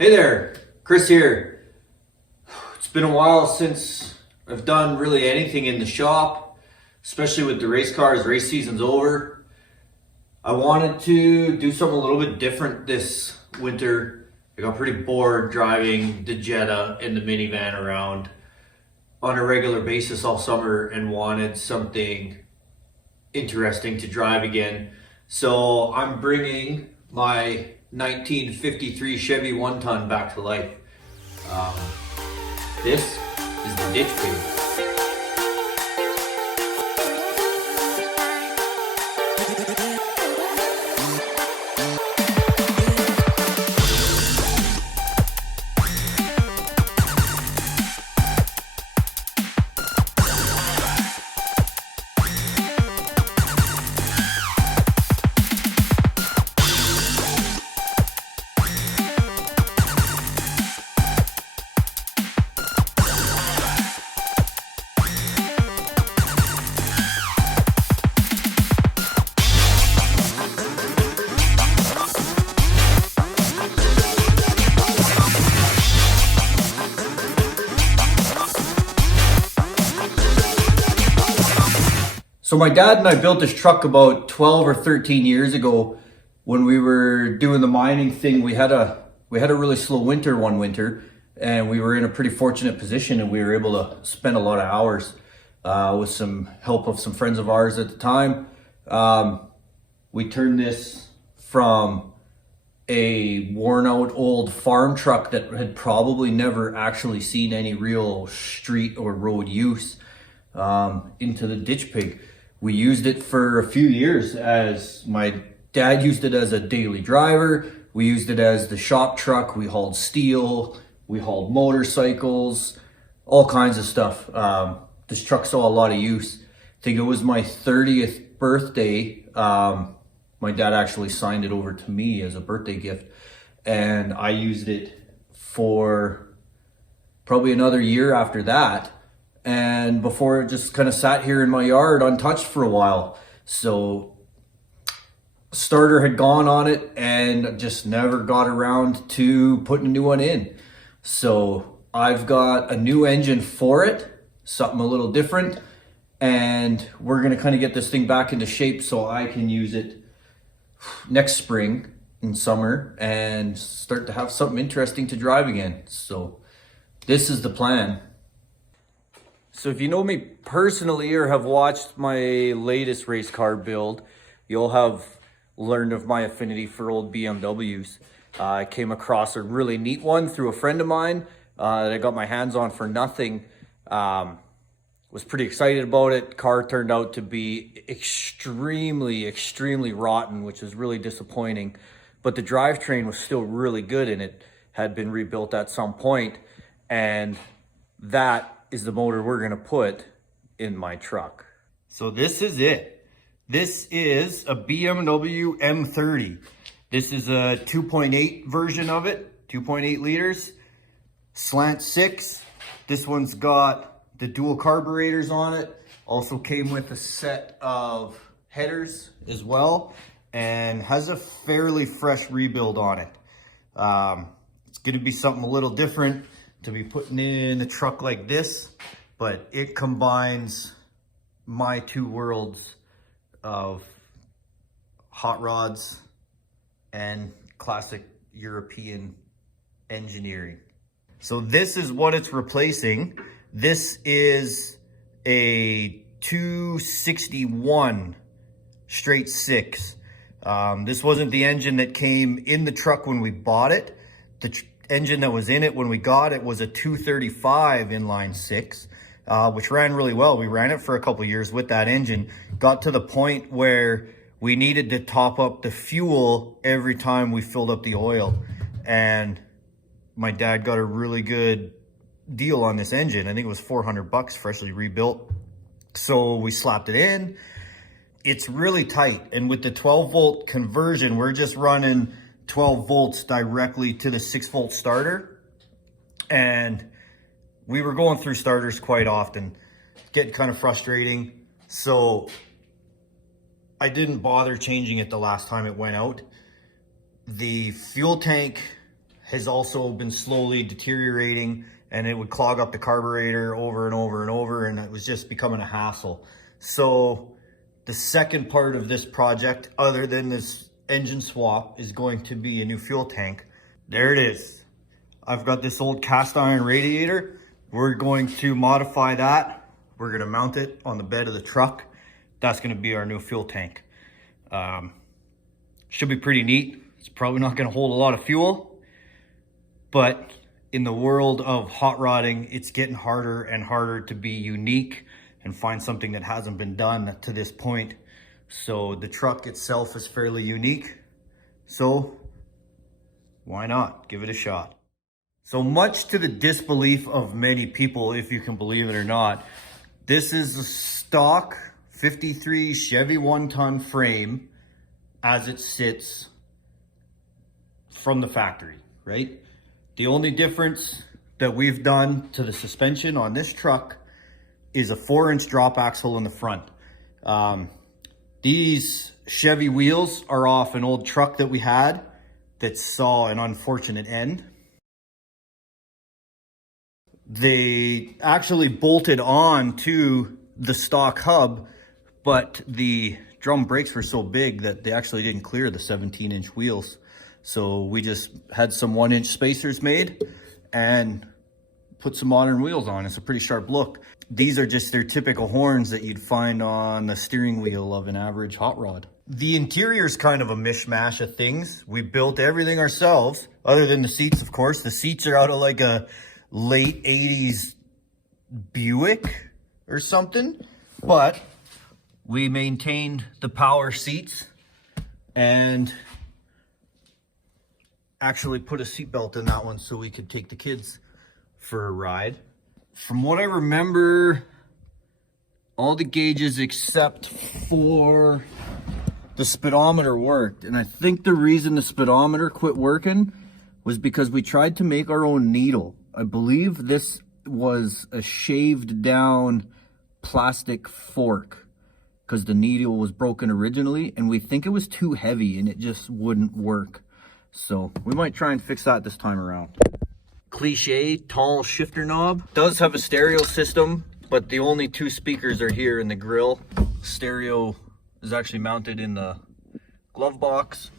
Hey there, Chris here. It's been a while since I've done really anything in the shop, especially with the race cars. Race season's over. I wanted to do something a little bit different this winter. I got pretty bored driving the Jetta and the minivan around on a regular basis all summer and wanted something interesting to drive again. So I'm bringing my 1953 Chevy 1-ton back to life. This is the ditch pig. So my dad and I built this truck about 12 or 13 years ago. When we were doing the mining thing, we had a really slow winter one winter, and we were in a pretty fortunate position, and we were able to spend a lot of hours with some help of some friends of ours at the time. We turned this from a worn out old farm truck that had probably never actually seen any real street or road use into the ditch pig. We used it for a few years. As my dad used it as a daily driver. We used it as the shop truck. We hauled steel, we hauled motorcycles, all kinds of stuff. This truck saw a lot of use. I think it was my 30th birthday. My dad actually signed it over to me as a birthday gift, and I used it for probably another year after that. And before it just kind of sat here in my yard untouched for a while. So starter had gone on it and just never got around to putting a new one in. So I've got a new engine for it, something a little different. And we're gonna kind of get this thing back into shape so I can use it next spring and summer and start to have something interesting to drive again. So this is the plan. So if you know me personally or have watched my latest race car build, you'll have learned of my affinity for old BMWs. I came across a really neat one through a friend of mine that I got my hands on for nothing. Was pretty excited about it. Car turned out to be extremely rotten, which is really disappointing. But the drivetrain was still really good, and it had been rebuilt at some point. And that is the motor we're gonna put in my truck. So this is it. This is a BMW M30. This is a 2.8 version of it, 2.8 liters, slant 6. This one's got the dual carburetors on it. Also came with a set of headers as well, and has a fairly fresh rebuild on it. It's gonna be something a little different to be putting in a truck like this, but it combines my two worlds of hot rods and classic European engineering. So this is what it's replacing. This is a 261 straight 6. This wasn't the engine that came in the truck when we bought it. The engine that was in it when we got it was a 235 inline 6, which ran really well. We ran it for a couple years with that engine. Got to the point where we needed to top up the fuel every time we filled up the oil. And my dad got a really good deal on this engine. I think it was $400 freshly rebuilt. So we slapped it in. It's really tight. And with the 12 volt conversion, we're just running 12 volts directly to the 6-volt starter. And we were going through starters quite often, getting kind of frustrating. So I didn't bother changing it the last time it went out. The fuel tank has also been slowly deteriorating, and it would clog up the carburetor over and over and over, and it was just becoming a hassle. So the second part of this project, other than this engine swap, is going to be a new fuel tank. There it is. I've got this old cast iron radiator. We're going to modify that. We're gonna mount it on the bed of the truck. That's gonna be our new fuel tank. Should be pretty neat. It's probably not gonna hold a lot of fuel, but in the world of hot rodding, it's getting harder and harder to be unique and find something that hasn't been done to this point. So the truck itself is fairly unique. So why not give it a shot? So much to the disbelief of many people, if you can believe it or not, this is a stock 53 Chevy 1-ton frame as it sits from the factory, right? The only difference that we've done to the suspension on this truck is a 4-inch drop axle in the front. These Chevy wheels are off an old truck that we had that saw an unfortunate end. They actually bolted on to the stock hub, but the drum brakes were so big that they actually didn't clear the 17-inch wheels. So we just had some 1-inch spacers made and put some modern wheels on. It's a pretty sharp look. These are just their typical horns that you'd find on the steering wheel of an average hot rod. The interior is kind of a mishmash of things. We built everything ourselves, other than the seats, of course. The seats are out of like a late 80s Buick or something, but we maintained the power seats and actually put a seatbelt in that one so we could take the kids for a ride. From what I remember, all the gauges except for the speedometer worked, and I think the reason the speedometer quit working was because we tried to make our own needle. I believe this was a shaved down plastic fork because the needle was broken originally, and we think it was too heavy and it just wouldn't work. So we might try and fix that this time around. Cliche tall shifter knob. Does have a stereo system, but the only 2 speakers are here in the grill. Stereo is actually mounted in the glove box.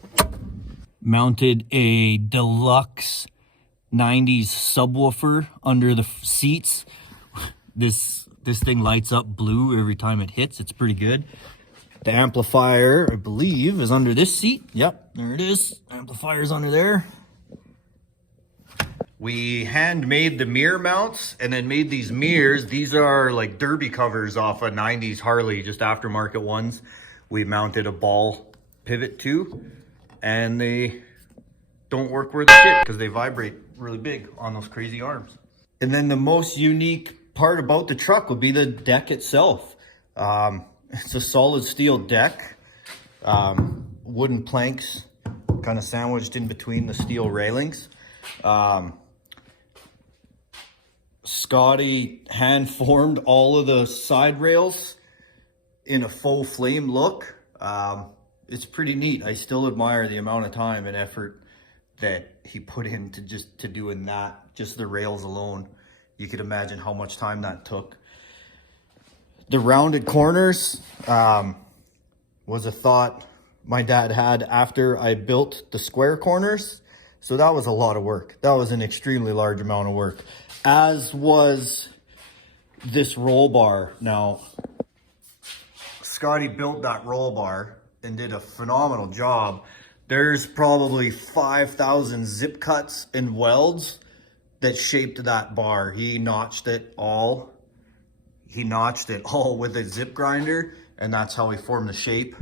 Mounted a deluxe 90s subwoofer under the seats. This thing lights up blue every time it hits. It's pretty good. The amplifier, I believe, is under this seat. Yep, there it is. Amplifier's under there. We handmade the mirror mounts and then made these mirrors. These are like derby covers off a 90s Harley, just aftermarket ones. We mounted a ball pivot to, and they don't work where they fit because they vibrate really big on those crazy arms. And then the most unique part about the truck would be the deck itself. It's a solid steel deck, wooden planks kind of sandwiched in between the steel railings. Scotty hand formed all of the side rails in a faux flame look. It's pretty neat. I still admire the amount of time and effort that he put into just to doing that, just the rails alone. You could imagine how much time that took. The rounded corners was a thought my dad had after I built the square corners. So that was a lot of work. That was an extremely large amount of work, as was this roll bar. Now, Scotty built that roll bar and did a phenomenal job. There's probably 5,000 zip cuts and welds that shaped that bar. He notched it all. He notched it all with a zip grinder, and that's how he formed the shape.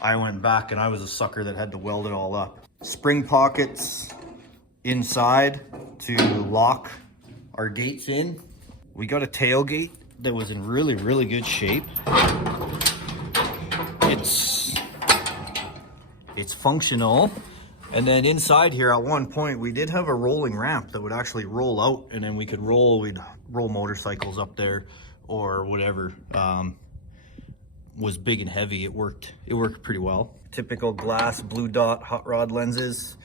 I went back and I was a sucker that had to weld it all up. Spring pockets inside to lock our gates in. We got a tailgate that was in really, really good shape. It's functional. And then inside here at one point, we did have a rolling ramp that would actually roll out, and then we'd roll motorcycles up there or whatever was big and heavy. It worked pretty well. Typical glass blue dot hot rod lenses.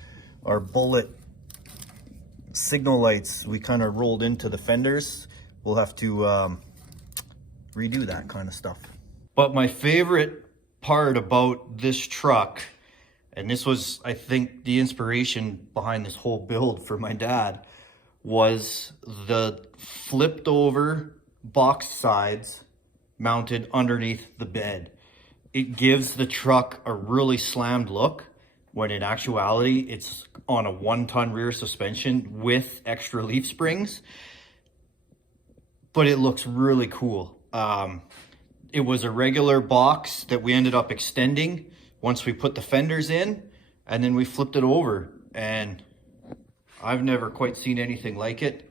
Our bullet signal lights, we kind of rolled into the fenders. We'll have to redo that kind of stuff. But my favorite part about this truck, and this was, I think, the inspiration behind this whole build for my dad, was the flipped over box sides mounted underneath the bed. It gives the truck a really slammed look, when in actuality it's on a 1-ton rear suspension with extra leaf springs, but it looks really cool. It was a regular box that we ended up extending once we put the fenders in, and then we flipped it over, and I've never quite seen anything like it.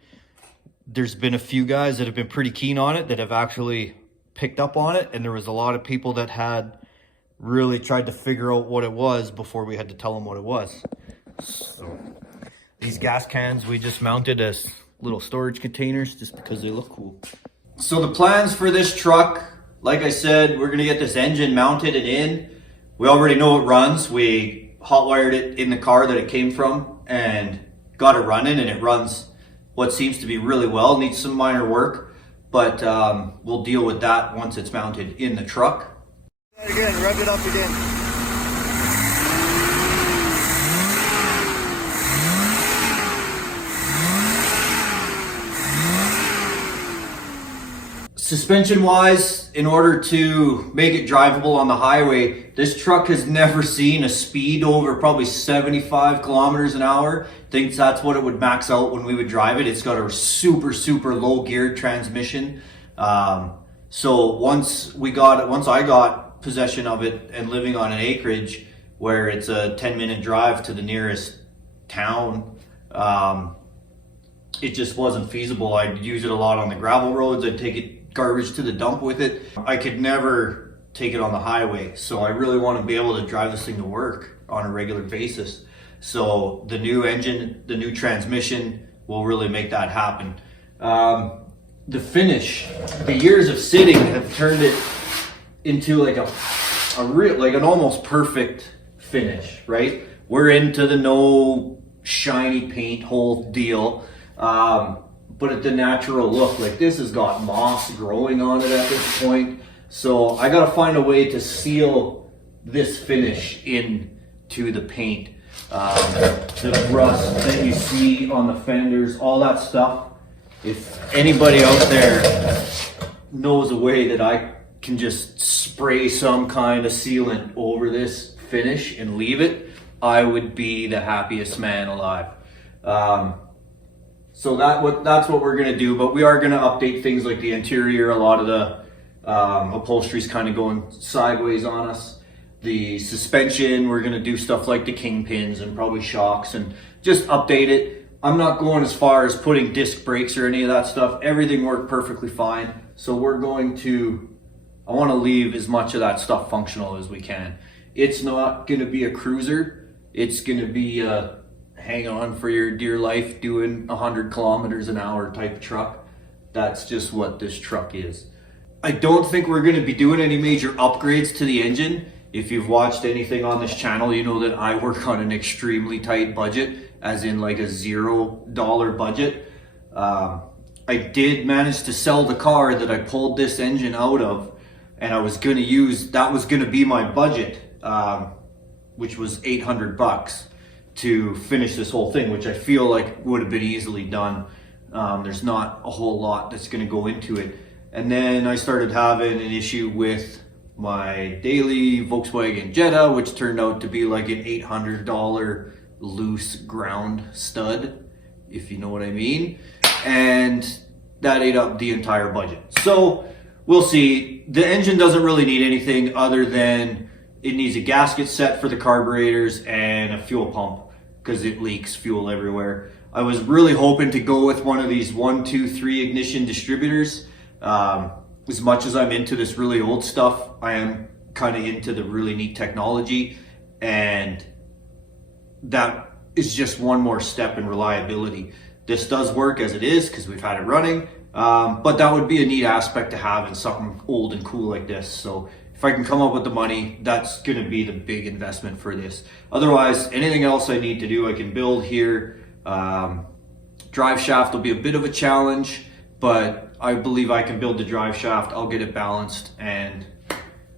There's been a few guys that have been pretty keen on it that have actually picked up on it, and there was a lot of people that had really tried to figure out what it was before we had to tell them what it was. So these gas cans we just mounted as little storage containers just because they look cool. So the plans for this truck, like I said, we're gonna get this engine mounted and in. We already know it runs. We hot wired it in the car that it came from and got it running, and it runs what seems to be really well. Needs some minor work, but we'll deal with that once it's mounted in the truck. Again, rev it up again. Suspension wise, in order to make it drivable on the highway, this truck has never seen a speed over probably 75 kilometers an hour. Thinks that's what it would max out when we would drive it. It's got a super low geared transmission. So once I got possession of it and living on an acreage where it's a 10-minute drive to the nearest town, it just wasn't feasible. I'd use it a lot on the gravel roads. I'd take it garbage to the dump with it. I could never take it on the highway, so I really want to be able to drive this thing to work on a regular basis. So the new engine, the new transmission will really make that happen. The finish, the years of sitting have turned it into like an almost perfect finish, right? We're into the no shiny paint whole deal. But at the natural look, like this has got moss growing on it at this point. So I gotta find a way to seal this finish into the paint. The rust that you see on the fenders, all that stuff. If anybody out there knows a way that I can just spray some kind of sealant over this finish and leave it, I would be the happiest man alive. So that's what we're gonna do, but we are gonna update things like the interior. A lot of the upholstery's kind of going sideways on us. The suspension, we're gonna do stuff like the kingpins and probably shocks and just update it. I'm not going as far as putting disc brakes or any of that stuff. Everything worked perfectly fine. So I wanna leave as much of that stuff functional as we can. It's not gonna be a cruiser. It's gonna be a hang on for your dear life doing 100 kilometers an hour type truck. That's just what this truck is. I don't think we're going to be doing any major upgrades to the engine. If you've watched anything on this channel, you know that I work on an extremely tight budget, as in like a $0 budget. I did manage to sell the car that I pulled this engine out of, and I was going to use, that was going to be my budget, which was $800 to finish this whole thing, which I feel like would have been easily done. There's not a whole lot that's going to go into it. And then I started having an issue with my daily Volkswagen Jetta, which turned out to be like an $800 loose ground stud, if you know what I mean. And that ate up the entire budget. So we'll see. The engine doesn't really need anything other than it needs a gasket set for the carburetors and a fuel pump because it leaks fuel everywhere. I was really hoping to go with one of these 1, 2, 3 ignition distributors. As much as I'm into this really old stuff, I am kind of into the really neat technology, and that is just one more step in reliability. This does work as it is because we've had it running, but that would be a neat aspect to have in something old and cool like this. So if I can come up with the money, that's going to be the big investment for this. Otherwise, anything else I need to do, I can build here. Drive shaft will be a bit of a challenge, but I believe I can build the drive shaft. I'll get it balanced, and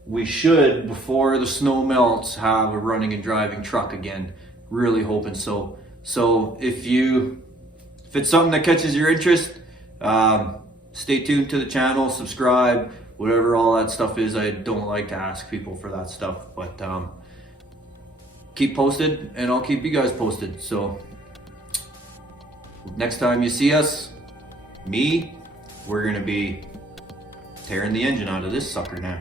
we should, before the snow melts, have a running and driving truck again. Really hoping so. So if it's something that catches your interest, stay tuned to the channel, subscribe, whatever all that stuff is. I don't like to ask people for that stuff, but keep posted and I'll keep you guys posted. So next time you see us, we're gonna be tearing the engine out of this sucker now.